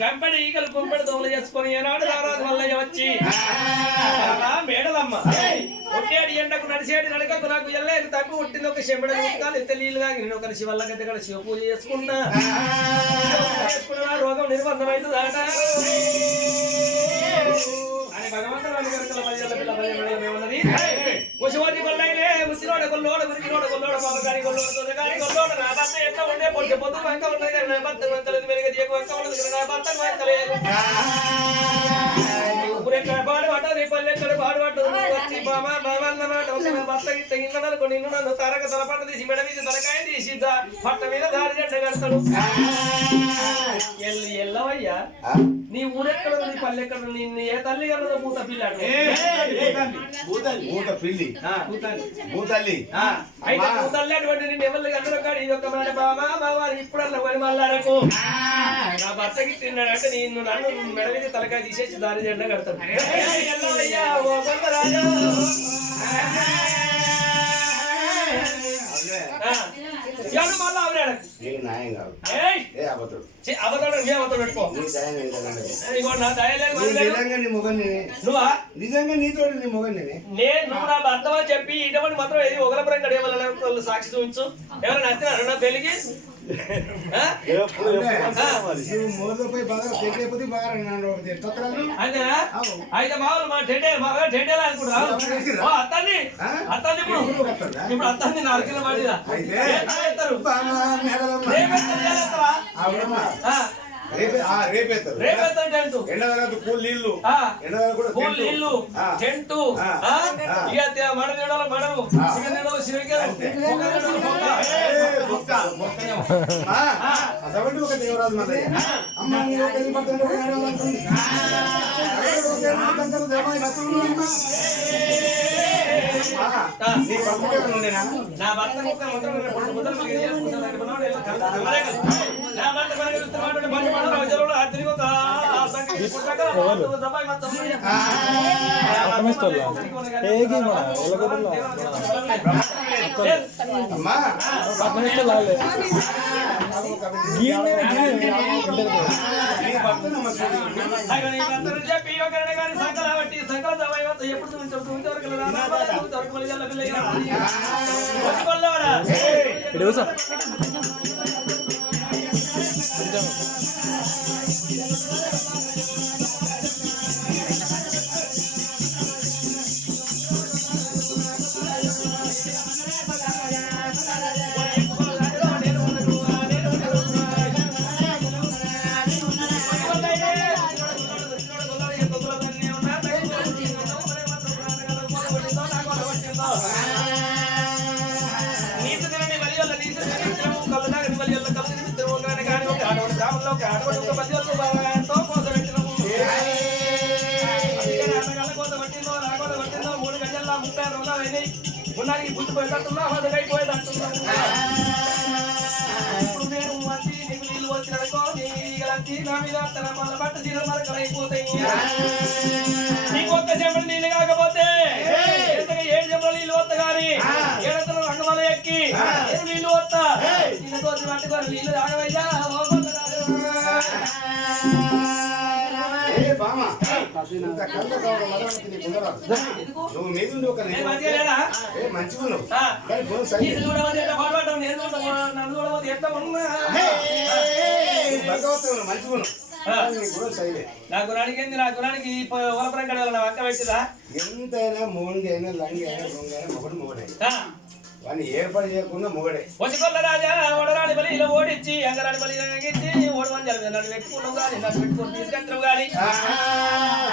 company ఈగలు కుంపెడు దోమలు చేసుకొని ఏనాడు రారాజు మల్లయ్య వచ్చి మేడలమ్మ ఒట్టేడి ఎండకు నడిచేటి నడకకు నాకు ఎల్లేదు తప్పి పుట్టింది ఒక చెంబడ కాలు ఎంత నీళ్ళు తాగి నేను ఒక శివల్లకైతే ఇక్కడ శివ పూజ చేసుకున్నా రోగం నిర్బంధమైందాట అని భగవంతుడు ఉన్నది పశువాది కొల్లైలే ముసిరోడ కొల్లోడ మురికిరోడ కొల్లోడ పాపగారి కొల్లోడ తొదగారి కొల్లోడ నా భర్త ఎట్లా ఉండే పొట్టి పొద్దు వంక ఉన్నది నా భర్త వంకలేదు మెరుగ దీప వంక ఉన్నది నా భర్త వంకలేదు ఊరెక్కడ పాడుపడ్డది పల్లెక్కడ పాడుపడ్డది వచ్చి బామా బామన్న మాట నా భర్త గిట్ట ఇన్నదనుకో నిన్ను నన్ను తరక తలపట్ట తీసి మెడ మీద తలకాయ తీసి పట్ట మీద దారి జెండ కడతాడు ఎల్లవయ్యా నీ ఊరెక్కడ నీ పల్లెక్కడ నిన్ను ఏ తల్లి కన్నదో పూత పిల్లాడు అయితే పూతల్లి అటువంటి నేను ఎవరు కన్నదో కాదు ఇది ఒక మాట బామా బాబా ఇప్పుడల్లా పని మళ్ళాడకు నా భర్తకి తిన్నాడంటే నిన్ను నన్ను మెడ మీద తలకాయ తీసేసి దారి జెండ కడతాడు ఎల్లవయ్యా ఓ కొంత రాజా మళ్ళా అవరాడు నువ్వు నా భర్తమని చెప్పి ఇటువంటి మాత్రం ఏది ఒకరిపరం గడియవల్ల సాక్షి చూపించు ఎవరైనా నచ్చినారు నా పెళ్లికి అయితే మామూలు మా టెండేలా అనుకుంటారు అత్తాన్ని అత్తాన్ని ఇప్పుడు అత్తాన్ని 4 కిలో పడిదా టెంటు మడము ఒక దేవరాజు మల్లయ్య అమ్మ నా భర్త చెప్పి సంకల బట్టి సంకల ఎప్పుడు ఉన్నానికి గుర్తు పోయేటట్టున్నా పోయేటట్టున్నా ఇప్పుడు నేను వచ్చి నీకు నీళ్ళు వచ్చినడుకో నా మీద మళ్ళీ బట్ట తీర మరకలైపోతాయి నీకు ఒక్క చెంబడి నీళ్ళు కాకపోతే 7 చెంబడి నీళ్ళు వస్తా గాని 7 రంగమల ఎక్కి నీళ్ళు వస్తా నీళ్ళతో పట్టుకొని నీళ్ళు తాగవయ్యా నువ్వు మీద ఒక మంచిగా నా గురానికి ఏంది నా గురానికి ఓలపురం గడ వంక పెట్టిరా ఎంతైనా మోండి అయినా లంగి అయినా రొంగ అయినా మొగడే వాడిని ఏర్పాటు చేయకుండా మొగడే వసికొల్ల రాజా ఓడరాని బలి ఇలా ఓడించి అంగరాని బలి ఇచ్చి ఓడమని జరిగింది నన్ను పెట్టుకున్నావు కానీ నన్ను పెట్టుకుని తీసుకెళ్తావు కానీ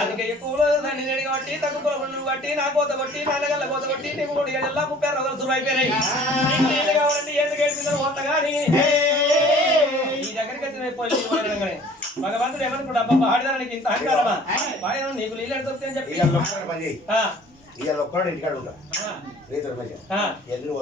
అందుకే ఎక్కువలో దాన్ని నేను కొట్టి తక్కువ నువ్వు కట్టి నా కోత కొట్టి నా నెగల్ల కోత కొట్టి నీకు 3 ఏళ్ళ 30 రోజులు సురు అయిపోయినాయి నీకు నీళ్ళు కావాలంటే ఎందుకు ఏడుతుందని పోతా కానీ ఈ దగ్గరికి వచ్చిన భగవంతుడు ఏమనుకుంటా అబ్బా ఆడదానికి ఇంత అహంకారమా నీకు నీళ్ళు ఎడుతుంది అని చెప్పి ఇవాళ ఒక్కడు ఇంటికాడు ఉంటా రైతుల మధ్య ఎదురు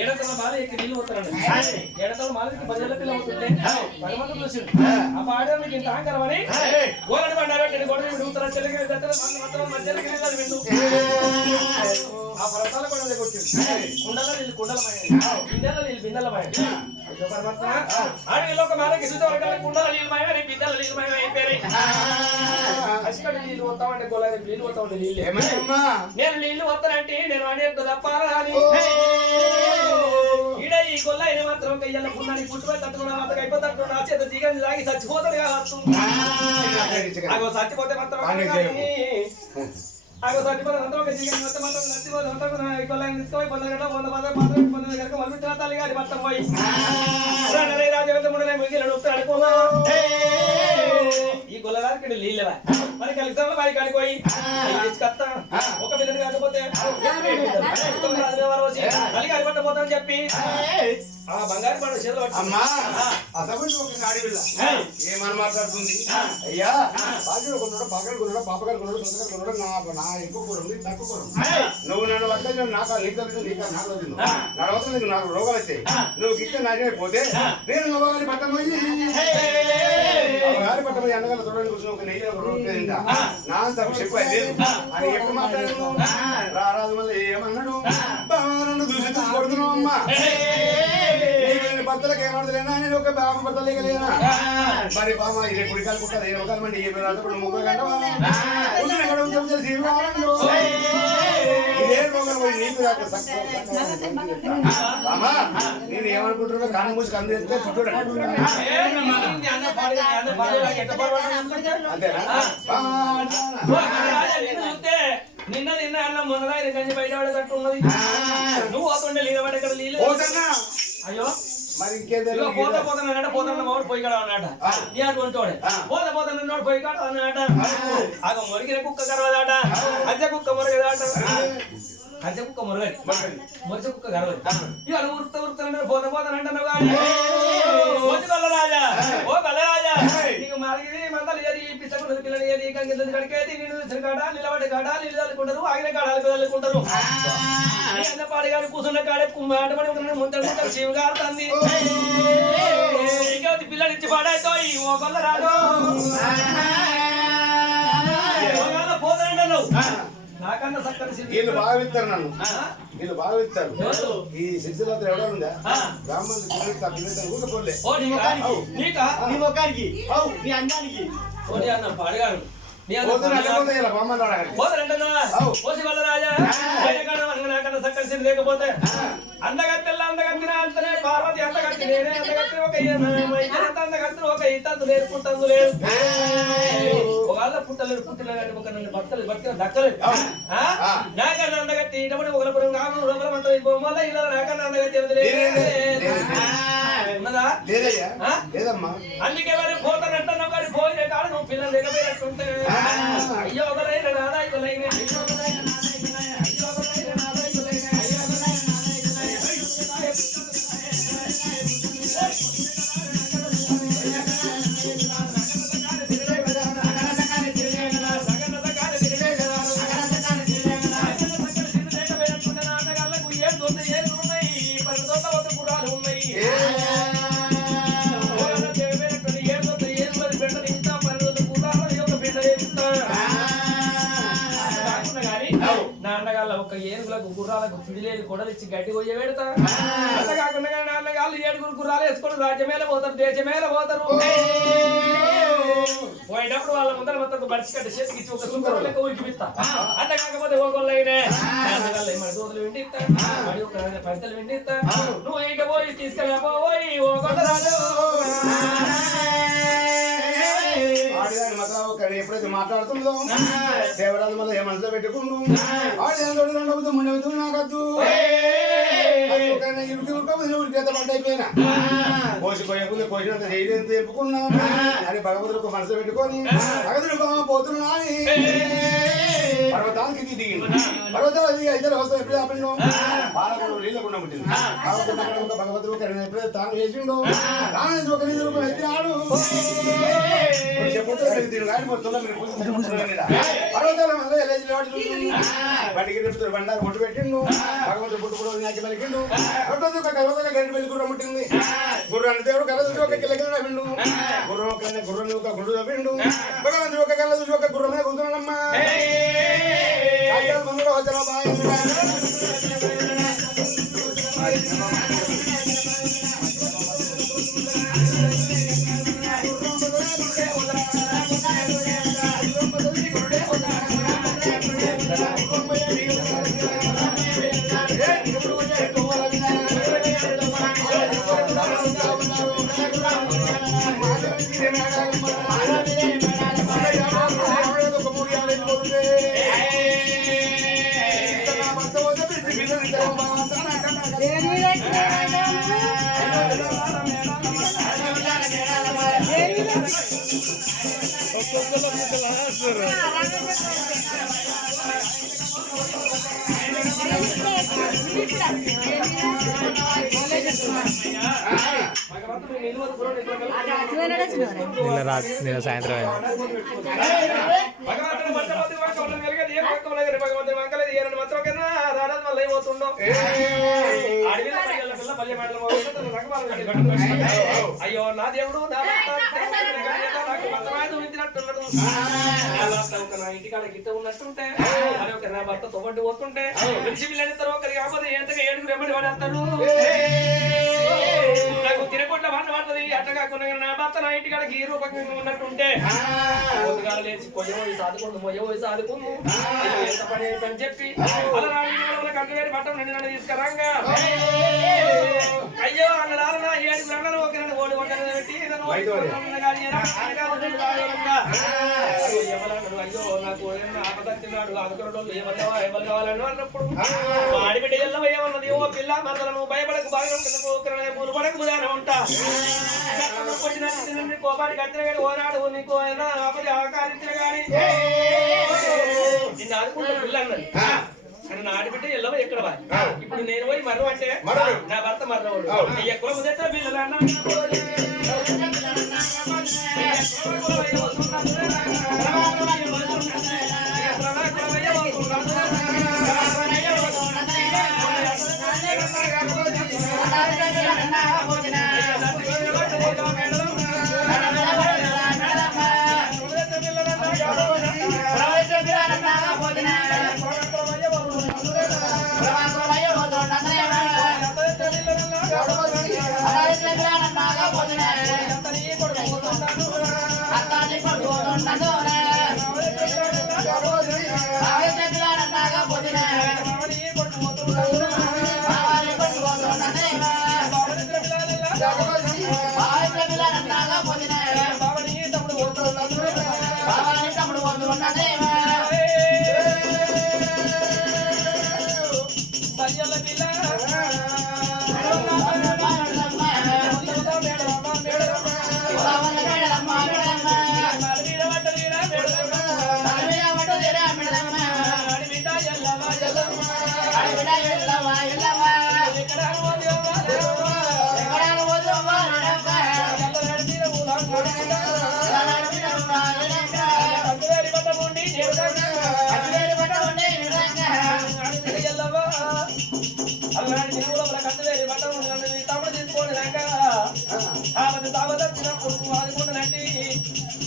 ఏడతల మాల ఎక్కి నీళ్ళు పోతారండి ఏడతల మాలకి 10 ఏళ్ల పిల్ల అవుతుంటే 10 మంది చూసిండు ఆ పాడడానికి ఇంత ఆంకరం అని గోరడి బండారు గొడవ విడుగుతారు చెల్లెకి మధ్యలోకి వెళ్ళాలి విందు ఆ పర్వతాల కూడా కొట్టింది కుండల నీళ్ళు కుండలమైన బిందెల నీళ్ళు బిందెలమైన ఆడవిలో ఒక మాలకి చూసేవారు కుండల నీళ్ళు మాయ బిందెల నీళ్ళు మాయ అయిపోయాయి అసికటి నీళ్ళు పోతామంటే గొల్లారి నీళ్ళు పోతామంటే నీళ్ళు నేను నీళ్ళు వస్తానంటే నేను అనేది తప్పాలా ఈడ ఈ గొల్ల అయిన మాత్రం కయ్యాల పున్నాన్ని పుట్టుకొని తట్టుకున్న మాత్రం అయిపోతాడు నా చేత దిగని లాగి చచ్చిపోతాడు కావచ్చు అగో చచ్చిపోతే మాత్రం అగో చచ్చిపోతే అంతా ఒక దిగని మొత్తం మాత్రం చచ్చిపోతే అంతా గొల్లని తీసుకొని 100 గంటల 100 మాత్రం 100 గంటల మళ్ళీ తల్లి గారి మొత్తం పోయి రాజవంత ముండలే మిగిలిన అనుకోమా ఈ గొల్లగారికి నీళ్ళవా మరి కలిసి బాయి కాడిపోయి తీసుకొస్తా ఒక పిల్లలు కాకపోతే తల్లి గారి పట్ట పోతామని చెప్పి ఆ బంగారు పండు చేతులు అమ్మా అసలు ఒక నాడి పిల్ల ఏమని మాట్లాడుతుంది అయ్యా బాగా కొన్నాడు పగలు కొన్నాడు పాపగారు కొన్నాడు సొంతగారు కొన్నాడు నా ఎక్కువ కూర ఉంది తక్కువ కూర నువ్వు నన్ను వద్ద నాకు నీకు నీకు నాకు నడవత నీకు నాకు రోగాలు వచ్చాయి నువ్వు గిట్ట నాటిపోతే నేను రోగాన్ని పట్టబోయి గారి పట్టబోయి ఎండగల తొడని కూర్చొని ఒక నెయ్యి తింటా నా అంత చెప్పాయి లేదు అని ఎప్పుడు మాట్లాడాను రారాజు మళ్ళీ ఏమన్నాడు నన్ను దూసి కొడుతున్నావు అమ్మా భర్తలకు ఏమడలేనా నేను ఒక బాబు భర్త లేకలేనా మరి బామ ఇదే కుడికాలు కుక్కలు ఏ ఒకరు మండి ఏ రాజప్పుడు 30 గంటలు ఇదే రోగం పోయి నీకు రామా నేను ఏమనుకుంటున్నా కన్ను మూసి కన్ను తెస్తే చుట్టూ నిన్న నిన్న అన్న మొన్నగా గంజి బయట పడేటట్టు ఉన్నది నువ్వు పోతుండే నీళ్ళ పడే ఇక్కడ నీళ్ళు అయ్యో మరి ఇంకేదో పోతా పోతానంటే పోతాను మామిడి పోయి కాడ అన్నట నీ అటువంటివాడే పోతాను పోయి కాడ అన్నట ఆగ మొరిగిన కుక్క కరవదాట అద్దె కుక్క మొరగదాట అద్దె కుక్క మొరగది మొరిసే కుక్క కరవది ఇవాళ ఉరుతానంటే పోతానంటున్నావు కానీ రాజా ఓ కళ్ళరాజా నీకు మరిగి మందలు ఏది పిచ్చకున్నది పిల్లలు ఏది కంగిద్దది కడికేది నీళ్ళు కాడ నిలబడి కాడ నీళ్ళు చల్లుకుంటారు ఆగిన కాడాలకు చల్లుకుంటారు పాడి గారు కూర్చున్న కాడే ఆటపడి ముందర ముందర శివ గారుతుంది పిల్లనిచ్చి పాడాయితో ఓ కొల్ల రాదు పోతానంటే నువ్వు నాకన్నా చక్కని వీళ్ళు భావిస్తారు నన్ను వీళ్ళు భావిస్తారు ఈ సిరిసిల్ల ఎవడో ఉందా బ్రాహ్మణులు ఊకపోలే నీ అందానికి అన్న పాడగాను లేకపోతే అందగత్తెల్ల అందగత్తిన అంతనే పార్వతి అందగత్తి నేనే అందగత్తి ఒక అందగత్తి ఒక ఇతందు నేర్పుంటందు లేదు ఒకళ్ళ పుట్టలేదు పుట్టలేదు ఒక నన్ను భర్తలు బతికిన దక్కలేదు నాకన్నా అందగత్తి ఇటువంటి ఒకరి నాగం రొమ్మల మంత్రం బొమ్మల ఇలా నాకన్నా అందగత్తి ఉన్నదా లేదమ్మా అందుకే మరి పోతానంటున్నావు కానీ పోయిన కాదు నువ్వు పిల్లలు లేకపోయినట్టుంటే అయ్యో ఒకరైనా నాదా ఇవ్వలేని ఒక ఏనుగులకు గుర్రాలకు పిడిలేని కొడలిచ్చి గడ్డి కొయ్య పెడతా అట్లా కాకుండా నాన్నగాళ్ళు 7 గుర్రాలు వేసుకొని రాజ్యమేళ పోతారు దేశమేళ పోతారు పోయేటప్పుడు వాళ్ళ ముందర మొత్తం బడిచి కట్టి చేతికి ఇచ్చి ఒక సుందరం లెక్క ఉరికిపిస్తా అట్లా కాకపోతే ఓ కొల్లైనే మరి దూతలు విండిస్తా మరి ఒక పంటలు విండిస్తా నువ్వు ఇంక పోయి తీసుకెళ్ళపోయి ఓ కొల్ల రాజు ఆడిదాని మతలా ఎప్పుడైతే మాట్లాడుతుందో దేవరాజు మళ్ళీ ఏ మనసులో పెట్టుకుండు ఆడిదాని రెండవది ముండవద్దు నాకద్దు ఉరికేత పంట అయిపోయినా కోసిపోయే కోసినంత చేయడం తెప్పుకున్నా అని భగవంతుడు మనసు పెట్టుకొని భగవంతుడు పోతున్నా అని పర్వతానికి దిగిండు పర్వతాలు దిగి అయితే వస్తాం ఎప్పుడు ఆపిండు బాలకుడు నీళ్ళకుండా పుట్టింది భగవంతుడు ఎప్పుడైతే తాను వేసిండు తాను ఒక నీళ్ళు రూపం ఎత్తినాడు బడికి చెప్తారు బండారు ముట్టు పెట్టిండు భగవంతుడు పుట్టు కూడా నాకి పలికిండు గడ్డి వెళ్ళి గుర్రం పుట్టింది గుర్రాన్ని దేవుడు కళ్ళ చూసి ఒక కిల్లకిల్ల నవ్విండు గుర్రం ఒక గుడ్డు నవ్విండు భగవంతుడు ఒక కళ్ళ చూసి ఒక గుర్రం మీద కూర్చున్నాడమ్మా మందులో వచ్చారా నిన్న సాయంత్రం అయ్యో నా దేవుడు నా ఇంటికాడ గిట్ట ఉన్నట్టుంటే నా భర్త తోబట్టి పోతుంటే మనిషి పిల్లలిద్దరు ఒకరి కాకపోతే ఎంతగా ఏడుగురు ఎమ్మడి పడేస్తారు నాకు తినకుండా మాట పడుతుంది అట్లా కాకుండా నా భర్త నా ఇంటికాడ ఈ రూపకంగా ఉన్నట్టుంటే పొద్దుగాల లేచి పొయ్యి సాదుకుందు మొయ్యి సాదుకుందు ఎంత పని అని చెప్పి అలా కంటి పట్టం నిండి నన్ను తీసుకురాగా అయ్యో అన్నదాలు నా ఏడుగురు అన్నారు ఒక నన్ను ఓడి ఒక్కని పెట్టి అయ్యో నాకు ఆపదచ్చినాడు ఆదుకున్నాడు ఎవరు కావాలని అన్నప్పుడు ఆడిబిడ్డ ఎల్లవ ఏమన్నది ఓ పిల్ల మరదల నువ్వు భయపడకు బాగా పూలు పడకు బుధాన ఉంటా కోపానికి వచ్చిన కానీ ఓనాడు నీకు ఆపది ఆకారించిన కానీ నిన్ను ఆదుకుంటే పిల్ల అన్నది కానీ నా ఆడిబిడ్డ ఎల్లవ ఎక్కడ ఇప్పుడు నేను పోయి మర్ర అంటే నా భర్త మర్రవాడు ఎక్కువ ముదట పిల్లలు అన్న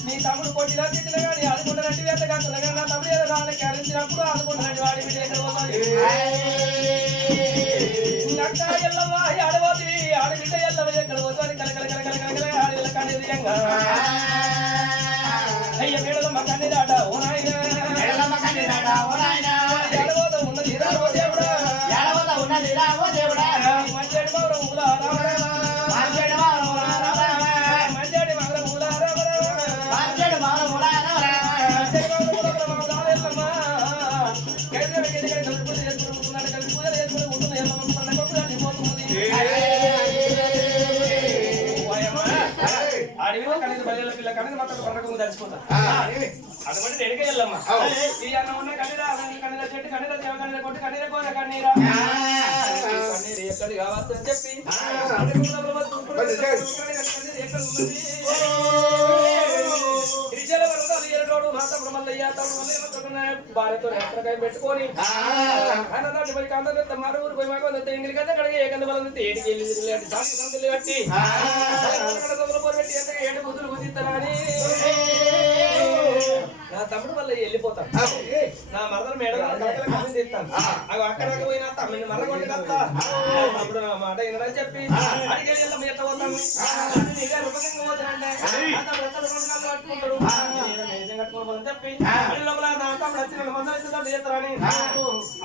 నీ తమ్ముడు కొట్టినా తిట్టిన కానీ అనుకుంటున్నట్టు వేత కాకుండా నా తమ్ముడు ఏదో రాళ్ళ కరించినప్పుడు అనుకుంటున్నట్టు వాడి బిడ్డ ఎక్కడ నక్క ఎల్లవా ఆడబోతుంది ఆడబిడ్డ ఎల్లవ ఎక్కడ పోతుంది కలకల కలకల కలకల ఆడవిల్ల కానీ అయ్య మేడలమ్మ కన్నీరాట ఓ నాయన ఉన్నది రావో దేవుడా మంచేడు మౌరముల మంచేడు మౌరముల కన్నీరు మాత్రం పండగ తడిచిపోతా అటువంటి రెడీగా వెళ్ళమ్మా ఈ అన్న ఉన్న కన్నీరా కన్నీర చెట్టు కన్నీర దేవ కన్నీర కొట్టి కన్నీర కోర కన్నీరా కన్నీరు ఎక్కడి కావచ్చు అని చెప్పి భార్యతో ఎక్కడికై పెట్టుకొని ఊరు పోయి మాకు ఇంగిలి కదా అక్కడికి ఏకంద బలం ఏడికి వెళ్ళి సాంతి కట్టి ఏడు బుద్ధులు బుద్ధిస్తారా అని నా తమ్ముడు వల్ల వెళ్ళిపోతాను నా మరదలు మేడం కన్ను తీస్తాను అవి అక్కడ పోయినా తమ్ముడిని మర కొట్టి కస్తా తమ్ముడు నా మాట వినడని చెప్పి అడిగి వెళ్ళి ఎట్లా పోతాను పట్టుకుంటాడు కట్టుకోని చెప్పి అడి లోపల నా తమ్ముడు వచ్చి నన్ను మందలు చేస్తారని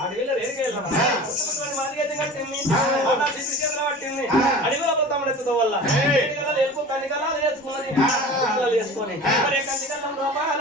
అడవిలో రేడికి వెళ్ళాను మాదిగైతే కట్టింది పట్టింది అడవి లోపల తమ్ముడు ఎత్తుతో వల్ల వెళ్ళిపోతాను కదా వేసుకున్నది వేసుకొని మరి కంటికల్లం లోపల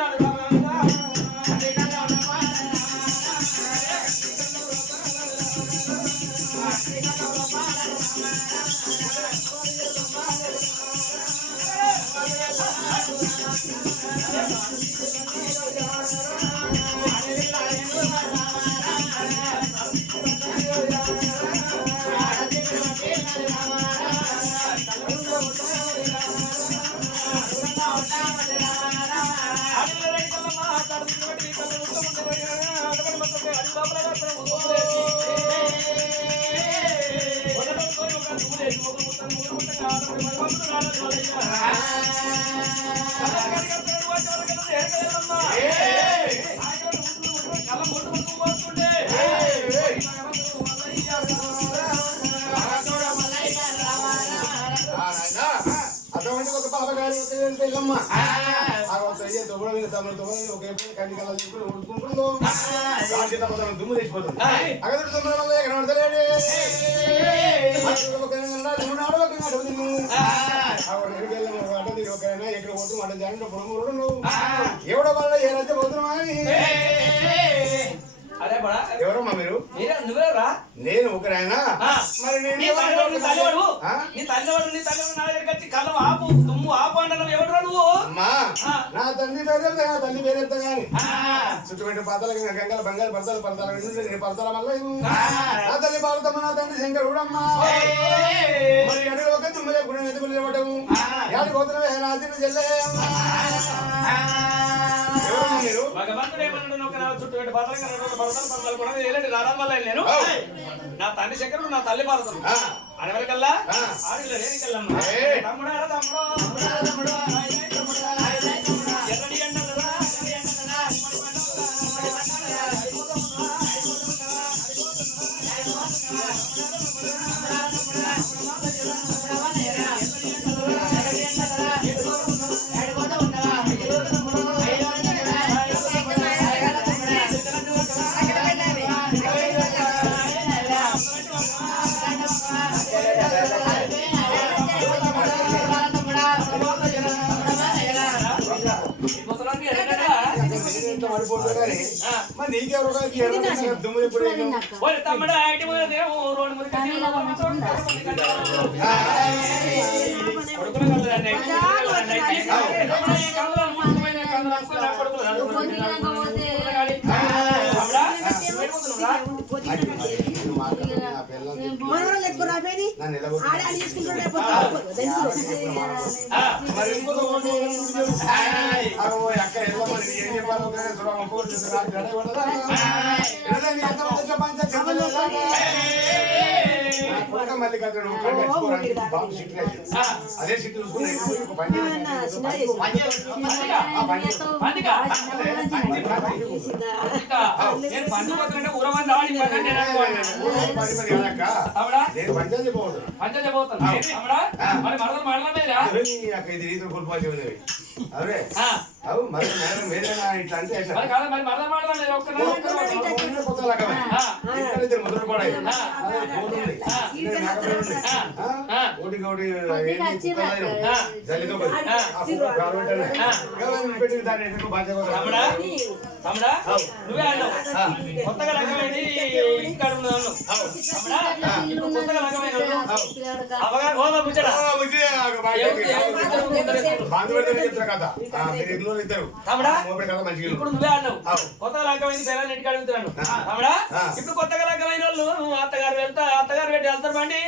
దుమ్ము తెచ్చిపోతుంది అక్కడ ఎక్కడ పోతు మాట జాగ్రత్త పొడము నువ్వు ఎవడో వల్ల ఏ రాజ్యం పోతున్నావా ఎవరమ్మా మీరు నువ్వేరా నేను ఒకరైనా మరి కళ్ళం ఆపు దుమ్ము ఆపు అంటాను ఎవరు నువ్వు అమ్మా నా తండ్రి పేరు నా తల్లి పేరు ఎంత గాని చుట్టుపెట్టు పదల గంగల బంగారు పడతలు పడతాల పడతాల వల్ల నా తల్లి పార్వతమ్మ నా తండ్రి శంకరుడమ్మా మరి అడుగు ఒక తుమ్మలే గుణం ఎదుగులు ఇవ్వటము యాడి పోతున్నవే నా తిని చెల్లే మీరు భగవంతుడు ఏమన్నాడు చుట్టుపెట్టు పదలు కూడా రావడం వల్ల నేను నా తండ్రి శంకరుడు నా తల్లి పార్వతం అనవరికల్లా ఆడిలో లేనికల్లమ్మ తమ్ముడా తమ్ముడు ఎర్రడి ఎండలరా దుమ్ము ఎప్పుడు తమ్ముడు ఐటి రోడ్డు మురికి అదే సిటీ చూసుకుని ఇది రీతులు కోల్పోయి ఉన్నవి అవే అవు మరి మేడం వేరేనా ఇట్లా అంటే కొత్త రకమే మొదలు కూడా ఒకటికి ఒకటి జల్లితో పెట్టి దాన్ని ఎక్కడికో బాధ్యత తమ్ముడా తమ్ముడా నువ్వే అన్నావు కొత్తగా రకమైంది ఇక్కడ ఉన్నాను తమ్ముడా ఇప్పుడు కొత్తగా రకమైన అవగాహన హోదా ముచ్చడా తమ్ముడా ఇప్పుడు నువ్వే అన్నావు కొత్తగా రకమైంది పిల్లలు ఇంటికి అడుగుతున్నాను తమ్ముడా ఇప్పుడు కొత్తగా రకమైన వాళ్ళు అత్తగారు వెళ్తా అత్తగారు పెట్టి వెళ్తారు బండి